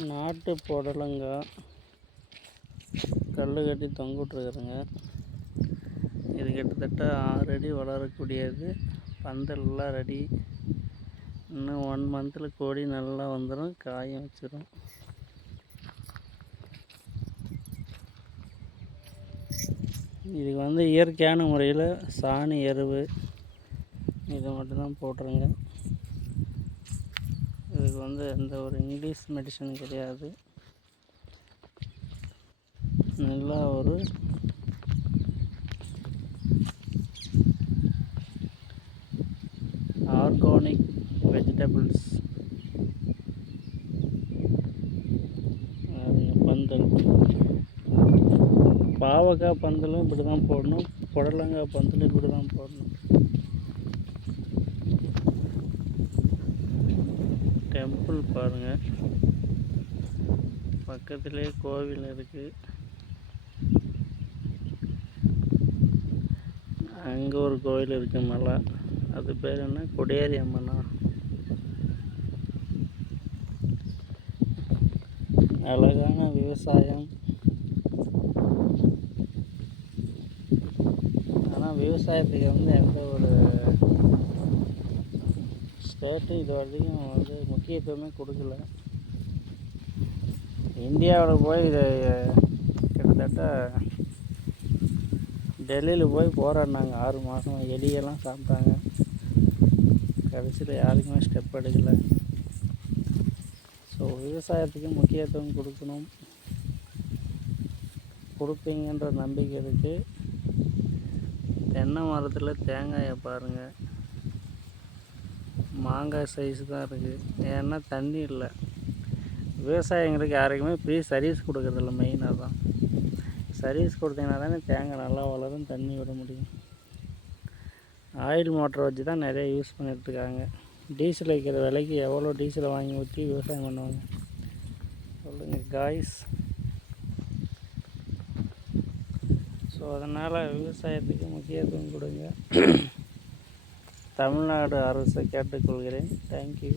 நாட்டு புடலங்காய் கல் கட்டி தொங்க விட்ருக்குறேங்க. இது கிட்டத்தட்ட 6 அடி வளரக்கூடியது. பந்தல்லாம் ரெடி. இன்னும் 1 மந்தில் கொடி நல்லா வந்துடும், காயும் வச்சிடும். இதுக்கு வந்து இயற்கையான முறையில் சாணி எருவு இதை மட்டும்தான் போட்டுருங்க. இதுக்கு வந்து எந்த ஒரு இங்கிலீஷ் மெடிசன் கிடையாது. நல்லா ஒரு ஆர்கானிக் வெஜிடபிள்ஸ். பந்தல் பாவக்காய் பந்தலும் இப்படி தான் போடணும், புடலங்காய் பந்தலும் இப்படி தான் போடணும். டெம்பிள் பாருங்கள், பக்கத்துலேயே கோவில் இருக்குது. அங்கே ஒரு கோவில் இருக்குது மலை, அது பேர் என்ன, கொடியேரி அம்மனா. அழகான விவசாயம். ஆனால் விவசாயத்துக்கு வந்து எந்த ஒரு ஸ்டேட்டும் இது வரைக்கும் வந்து முக்கியத்துவமே கொடுக்கல. இந்தியாவில் போய் இது கிட்டத்தட்ட டெல்லியில் போய் போராடினாங்க 6 மாதம். எலியெல்லாம் சாப்பிட்டாங்க. கடைசியில் யாருக்குமே ஸ்டெப் எடுக்கலை. ஸோ விவசாயத்துக்கு முக்கியத்துவம் கொடுக்கணும், கொடுப்பீங்கன்ற நம்பிக்கை இருக்குது. தென்னை மரத்தில் தேங்காயை பாருங்கள், மாங்காய் சைஸ் தான் இருக்குது. ஏன்னா தண்ணி இல்லை. விவசாயிங்களுக்கு யாருக்குமே ஃப்ரீ சர்வீஸ் கொடுக்குறதில்ல. மெயினாக தான் சர்வீஸ் கொடுத்தீங்கன்னா தானே தேங்காய் நல்லா வளரும், தண்ணி விட முடியும். ஆயில் மோட்டரை வச்சு தான் நிறைய யூஸ் பண்ணிகிட்ருக்காங்க. டீசல் வைக்கிற விலைக்கு எவ்வளோ டீசலை வாங்கி ஊற்றி விவசாயம் பண்ணுவாங்க சொல்லுங்கள் காய்ஸ். ஸோ அதனால் விவசாயத்துக்கு முக்கியத்துவம் கொடுங்க. தமிழ்நாடு அரசை கேட்டுக்கொள்கிறேன். தேங்க்யூ.